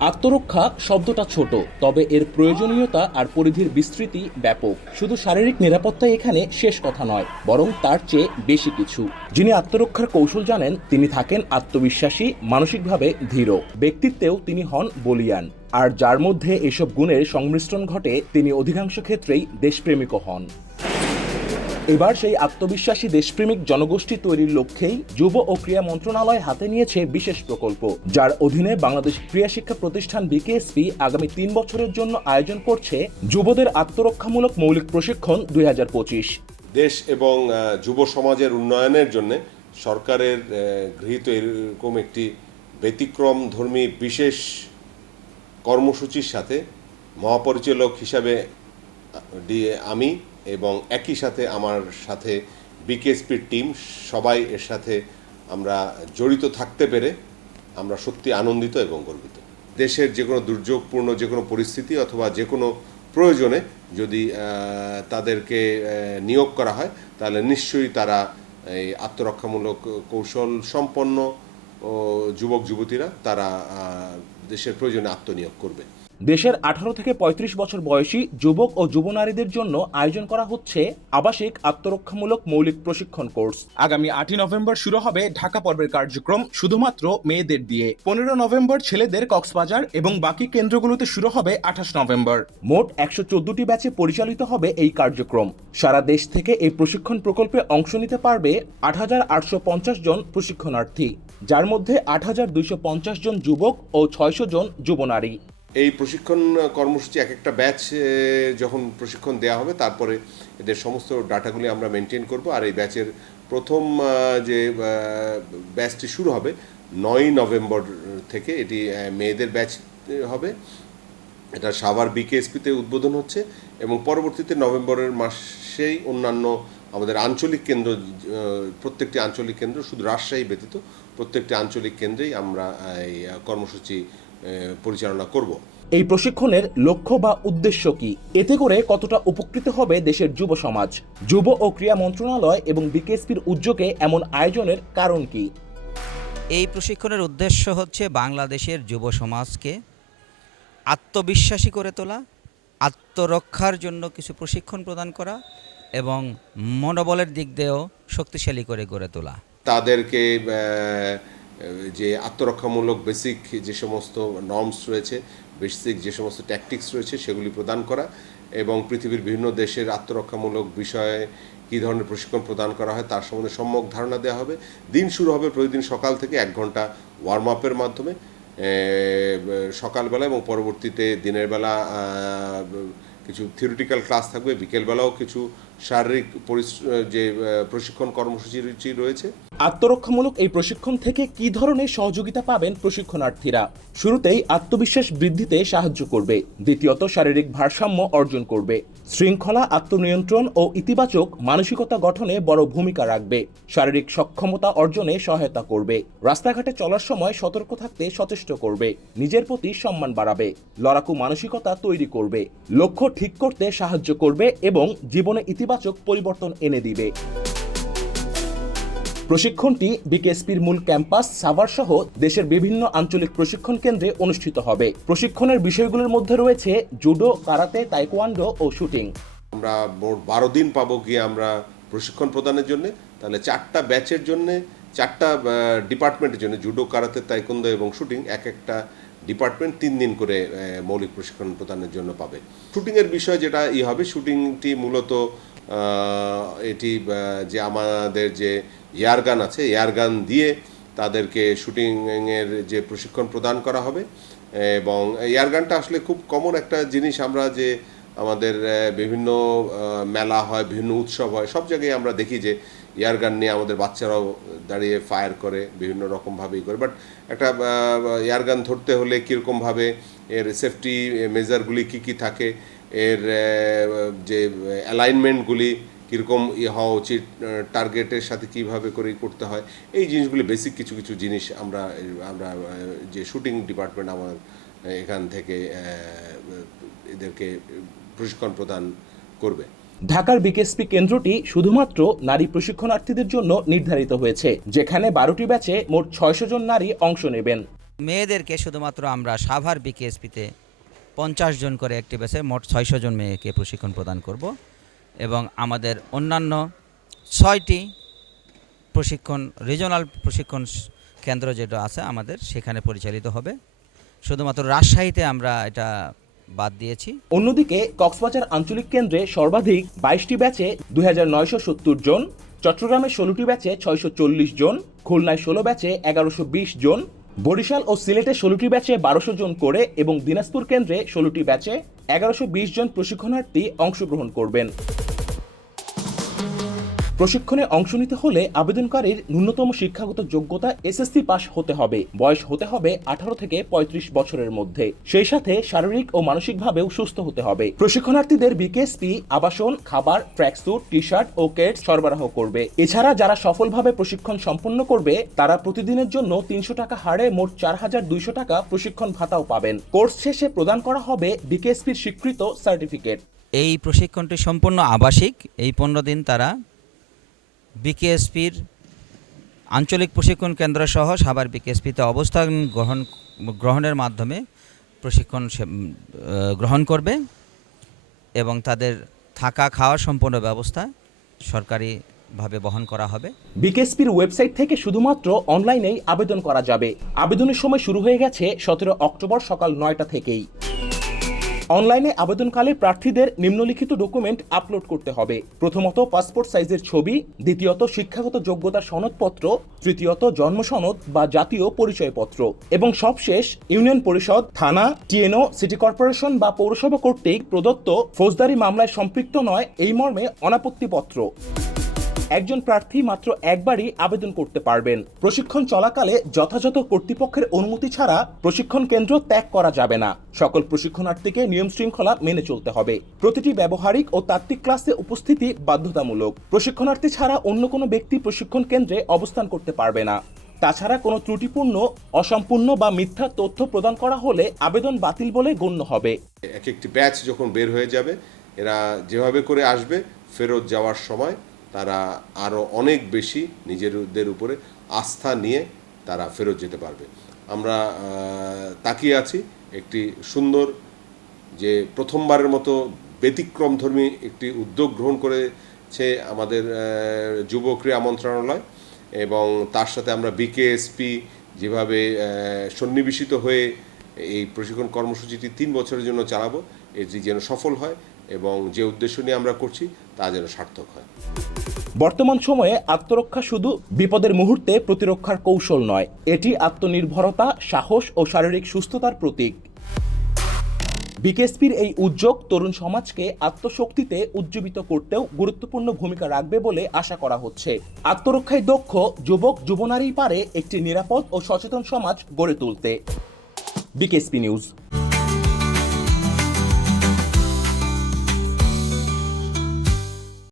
আত্মরক্ষা শব্দটা ছোট, তবে এর প্রয়োজনীয়তা আর পরিধির বিস্তৃতি ব্যাপক। শুধু শারীরিক নিরাপত্তা এখানে শেষ কথা নয়, বরং তার চেয়ে বেশি কিছু। যিনি আত্মরক্ষার কৌশল জানেন, তিনি থাকেন আত্মবিশ্বাসী, মানসিকভাবে ধীর। ব্যক্তিত্বেও তিনি হন বলিয়ান। আর যার মধ্যে এসব গুণের সংমিশ্রণ ঘটে, তিনি অধিকাংশ ক্ষেত্রেই দেশপ্রেমিকও হন। এবার সেই আত্মবিশ্বাসী দেশপ্রেমিক জনগোষ্ঠী তৈরির লক্ষ্যেই যুব ও ক্রীড়া মন্ত্রণালয় হাতে নিয়েছে বিশেষ প্রকল্প। যার অধীনে বাংলাদেশ ক্রীড়া শিক্ষা প্রতিষ্ঠান বিকেএসপি আগামী তিন বছরের জন্য আয়োজন করছে যুবদের আত্মরক্ষামূলক মৌলিক প্রশিক্ষণ দুই হাজার পঁচিশ। দেশ এবং যুব সমাজের উন্নয়নের জন্য সরকারের গৃহীত এরকম একটি ব্যতিক্রম ধর্মী বিশেষ কর্মসূচির সাথে মহাপরিচালক হিসাবে আমি এবং একই সাথে আমার সাথে বিকেএসপির টিম সবাই এর সাথে আমরা জড়িত থাকতে পেরে আমরা সত্যি আনন্দিত এবং গর্বিত। দেশের যে কোনো দুর্যোগপূর্ণ যে কোনো পরিস্থিতি অথবা যে কোনো প্রয়োজনে যদি তাদেরকে নিয়োগ করা হয়, তাহলে নিশ্চয়ই তারা এই আত্মরক্ষামূলক কৌশল সম্পন্ন যুবক যুবতীরা তারা দেশের প্রয়োজনে আত্মনিয়োগ করবে। দেশের আঠারো থেকে ৩৫ বছর বয়সী যুবক ও যুবনারীদের জন্য আয়োজন করা হচ্ছে আবাসিক আত্মরক্ষামূলক মৌলিক প্রশিক্ষণ কোর্স। আগামী আটই নভেম্বর শুরু হবে ঢাকা পর্বের কার্যক্রম শুধুমাত্র মেয়েদের দিয়ে। পনেরো নভেম্বর ছেলেদের কক্সবাজার এবং বাকি কেন্দ্রগুলোতে শুরু হবে আঠাশ নভেম্বর। মোট একশো চোদ্দটি ব্যাচে পরিচালিত হবে এই কার্যক্রম। সারা দেশ থেকে এই প্রশিক্ষণ প্রকল্পে অংশ নিতে পারবে আট হাজার আটশো পঞ্চাশ জন প্রশিক্ষণার্থী যার মধ্যে আট হাজার দুইশো পঞ্চাশ জন যুবক ও ছয়শো জন যুবনারী। এই প্রশিক্ষণ কর্মসূচি এক একটা ব্যাচ যখন প্রশিক্ষণ দেওয়া হবে, তারপরে এদের সমস্ত ডাটাগুলি আমরা মেনটেন করব। আর এই ব্যাচের প্রথম যে ব্যাচটি শুরু হবে, নয়ই নভেম্বর থেকে এটি মেয়েদের ব্যাচ হবে। এটা সাভার বিকেএসপিতে উদ্বোধন হচ্ছে এবং পরবর্তীতে নভেম্বরের মাসেই অন্যান্য আমাদের আঞ্চলিক কেন্দ্র প্রত্যেকটি আঞ্চলিক কেন্দ্র, শুধু রাজশাহী ব্যতীত প্রত্যেকটি আঞ্চলিক কেন্দ্রেই আমরা এই কর্মসূচি পরিচালনা করব। এই প্রশিক্ষণের লক্ষ্য বা উদ্দেশ্য কি? এতে করে কতটা উপকৃত হবে দেশের যুব সমাজ? যুব ও ক্রীড়া মন্ত্রণালয় এবং বিকেএসপির উদ্যোগে এমন আয়োজনের কারণ কি? এই প্রশিক্ষণের উদ্দেশ্য হচ্ছে বাংলাদেশের যুব সমাজকে আত্মবিশ্বাসী করে তোলা আত্মরক্ষার জন্য কিছু প্রশিক্ষণ প্রদান করা এবং মনোবলের দিক দিয়েও শক্তিশালী করে গড়ে তোলা। তাদেরকে যে আত্মরক্ষামূলক বেসিক যে সমস্ত নর্মস রয়েছে বেসিক যে সমস্ত ট্যাকটিক্স রয়েছে, সেগুলি প্রদান করা এবং পৃথিবীর বিভিন্ন দেশের আত্মরক্ষামূলক বিষয়ে কী ধরনের প্রশিক্ষণ প্রদান করা হয় তার সম্বন্ধে সম্যক ধারণা দেওয়া হবে। দিন শুরু হবে প্রতিদিন সকাল থেকে এক ঘণ্টা ওয়ার্ম আপের মাধ্যমে। সকালবেলা এবং পরবর্তীতে দিনের বেলা কিছু থিওরিটিক্যাল ক্লাস থাকবে, বিকেলবেলাও কিছু শারীরিক যে প্রশিক্ষণ কর্মসূচি রয়েছে। আত্মরক্ষামূলক এই প্রশিক্ষণ থেকে কি ধরনের সহযোগিতা পাবেন প্রশিক্ষণার্থীরা? শুরুতেই আত্মবিশ্বাস বৃদ্ধিতে সাহায্য করবে। দ্বিতীয়ত, শারীরিক ভারসাম্য অর্জন করবে। শৃঙ্খলা, আত্মনিয়ন্ত্রণ ও ইতিবাচক মানসিকতা গঠনে বড় ভূমিকা রাখবে। শারীরিক সক্ষমতা অর্জনে সহায়তা করবে। রাস্তাঘাটে চলার সময় সতর্ক থাকতে সচেষ্ট করবে। নিজের প্রতি সম্মান বাড়াবে। লড়াকু মানসিকতা তৈরি করবে। লক্ষ্য ঠিক করতে সাহায্য করবে এবং জীবনে ইতিবাচক পরিবর্তন এনে দিবে। প্রশিক্ষণটি বিকেএসপির মূল ক্যাম্পাস, সাভার সহ দেশের বিভিন্ন আঞ্চলিক প্রশিক্ষণ কেন্দ্রে অনুষ্ঠিত হবে। প্রশিক্ষণের বিষয়গুলোর মধ্যে রয়েছে জুডো, কারাতে, তাইকোয়ান্ডো ও শুটিং। আমরা মোট বারো দিন পাবো গিয়ে আমরা প্রশিক্ষণ প্রদানের জন্য। তাহলে চারটা ব্যাচের জন্য, চারটা ডিপার্টমেন্টের জন্য জুডো, কারাতে তাইকোন্দো এবং শুটিং এক একটা ডিপার্টমেন্ট তিন দিন করে মৌলিক প্রশিক্ষণ প্রদানের জন্য পাবে। শুটিংয়ের বিষয় যেটা ই হবে, শুটিংটি মূলত এটি যে আমাদের যে এয়ারগান আছে এয়ারগান দিয়ে তাদেরকে শুটিংয়ের যে প্রশিক্ষণ প্রদান করা হবে। এবং এয়ারগানটা আসলে খুব কমন একটা জিনিস আমরা যে আমাদের বিভিন্ন মেলা হয়, বিভিন্ন উৎসব হয়, সব জায়গায় আমরা দেখি যে এয়ারগান নিয়ে আমাদের বাচ্চারাও দাঁড়িয়ে ফায়ার করে, বিভিন্ন রকমভাবেই করে। বাট একটা এয়ারগান ধরতে হলে কীরকমভাবে এর সেফটি মেজারগুলি কী কী থাকে, এর যে অ্যালাইনমেন্টগুলি কীরকম ইয়ে হওয়া উচিত টার্গেটের সাথে কীভাবে করে করতে হয়, এই জিনিসগুলি বেসিক কিছু কিছু জিনিস আমরা আমরা যে শুটিং ডিপার্টমেন্ট আমার এখান থেকে এদেরকে প্রশিক্ষণ প্রদান করবে। ঢাকার বিকেএসপি কেন্দ্রটি শুধুমাত্র নারী প্রশিক্ষণার্থীদের জন্য নির্ধারিত হয়েছে, যেখানে বারোটি ব্যাচে মোট ছয়শো জন নারী অংশ নেবেন। মেয়েদেরকে শুধুমাত্র আমরা সাভার বিকেএসপিতে পঞ্চাশ জন করে একটি ব্যাচে মোট ছয়শো জন মেয়েকে প্রশিক্ষণ প্রদান করব এবং আমাদের অন্যান্য ছয়টি প্রশিক্ষণ রিজনাল প্রশিক্ষণ কেন্দ্র যেটা আছে আমাদের সেখানে পরিচালিত হবে। শুধুমাত্র রাজশাহীতে আমরা এটা বাদ দিয়েছি। অন্যদিকে কক্সবাজার আঞ্চলিক কেন্দ্রে সর্বাধিক বাইশটি ব্যাচে দু হাজার নয়শো সত্তর জন, চট্টগ্রামে ষোলোটি ব্যাচে ছয়শো চল্লিশ জন, খুলনায় ষোলো ব্যাচে এগারোশো জন, বরিশাল ও সিলেটে ষোলোটি ব্যাচে বারোশো জন করে এবং দিনাজপুর কেন্দ্রে ষোলোটি ব্যাচে এগারোশো জন প্রশিক্ষণার্থী অংশগ্রহণ করবেন। প্রশিক্ষণে অংশ নিতে হলে আবেদনকারীর ন্যূনতম শিক্ষাগত যোগ্যতা এসএসসি পাস হতে হবে। বয়স হতে হবে আঠারো থেকে ৩৫ বছরের মধ্যে। সেই সাথে শারীরিক ও মানসিকভাবেও সুস্থ হতে হবে। প্রশিক্ষণার্থীদের বিকেএসপি আবাসন, খাবার ট্র্যাকস্যুট টি শার্ট ও কেটস সরবরাহ করবে। এছাড়া যারা সফলভাবে প্রশিক্ষণ সম্পন্ন করবে, তারা প্রতিদিনের জন্য তিনশো টাকা হারে মোট চার হাজার দুইশো টাকা প্রশিক্ষণ ভাতাও পাবেন। কোর্স শেষে প্রদান করা হবে বিকেএসপির স্বীকৃত সার্টিফিকেট। এই প্রশিক্ষণটি সম্পূর্ণ আবাসিক। এই পনেরো দিন তারা বিকেএসপির আঞ্চলিক প্রশিক্ষণ কেন্দ্র সহ সাভার বিকেএসপিতে অবস্থান গ্রহণ, গ্রহণের মাধ্যমে প্রশিক্ষণ গ্রহণ করবে এবং তাদের থাকা খাওয়ার সম্পূর্ণ ব্যবস্থা সরকারিভাবে বহন করা হবে। বিকেএসপির ওয়েবসাইট থেকে শুধুমাত্র অনলাইনেই আবেদন করা যাবে। আবেদনের সময় শুরু হয়ে গেছে সতেরো অক্টোবর সকাল নয়টা থেকেই। অনলাইনে আবেদনকালে প্রার্থীদের নিম্নলিখিত ডকুমেন্ট আপলোড করতে হবে। প্রথমত পাসপোর্ট সাইজের ছবি, দ্বিতীয়ত শিক্ষাগত যোগ্যতার সনদপত্র, তৃতীয়ত জন্ম সনদ বা জাতীয় পরিচয়পত্র এবং সবশেষ ইউনিয়ন পরিষদ, থানা, টিএনও, সিটি কর্পোরেশন বা পৌরসভা কর্তৃক প্রদত্ত ফৌজদারি মামলায় সম্পৃক্ত নয়, এই মর্মে অনাপত্তিপত্র। একজন প্রার্থী মাত্র একবারই আবেদন করতে পারবেন। প্রশিক্ষণ চলাকালে যথাযথ কর্তৃপক্ষের অনুমতি ছাড়া প্রশিক্ষণ কেন্দ্র ত্যাগ করা যাবে না। সকল প্রশিক্ষণার্থীকে নিয়ম শৃঙ্খলা মেনে চলতে হবে। প্রতিটি ব্যবহারিক ও তাত্ত্বিক ক্লাসে উপস্থিতি বাধ্যতামূলক। প্রশিক্ষণার্থী ছাড়া অন্য কোনো ব্যক্তি প্রশিক্ষণ কেন্দ্রে অবস্থান করতে পারবে না। তাছাড়া কোনো ত্রুটিপূর্ণ, অসম্পূর্ণ বা মিথ্যা তথ্য প্রদান করা হলে আবেদন বাতিল বলে গণ্য হবে। এক একটি ব্যাচ যখন বের হয়ে যাবে, এরা যেভাবে করে আসবে, ফেরত যাওয়ার সময় তারা আরও অনেক বেশি নিজেদের উপরে আস্থা নিয়ে তারা ফেরত যেতে পারবে। আমরা তাকিয়ে আছি একটি সুন্দর যে প্রথমবারের মতো ব্যতিক্রমধর্মী একটি উদ্যোগ গ্রহণ করেছে আমাদের যুব ক্রীড়া মন্ত্রণালয় এবং তার সাথে আমরা বিকেএসপি যেভাবে সন্নিবেশিত হয়ে এই প্রশিক্ষণ কর্মসূচিটি তিন বছরের জন্য চালাবো, এটি যেন সফল হয়। এবং যে উদ্দেশ্য নিয়ে আমরা করছি, তা যেন সার্থক হয়। বর্তমান সময়ে আত্মরক্ষা শুধু বিপদের মুহূর্তে প্রতিরক্ষার কৌশল নয়, এটি আত্মনির্ভরতা, সাহস ও শারীরিক সুস্থতার প্রতীক। বিকেএসপির এই উদ্যোগ তরুণ সমাজকে আত্মশক্তিতে উজ্জীবিত করতেও গুরুত্বপূর্ণ ভূমিকা রাখবে বলে আশা করা হচ্ছে। আত্মরক্ষায় দক্ষ যুবক যুবনারী পারে একটি নিরাপদ ও সচেতন সমাজ গড়ে তুলতে। BKSP news.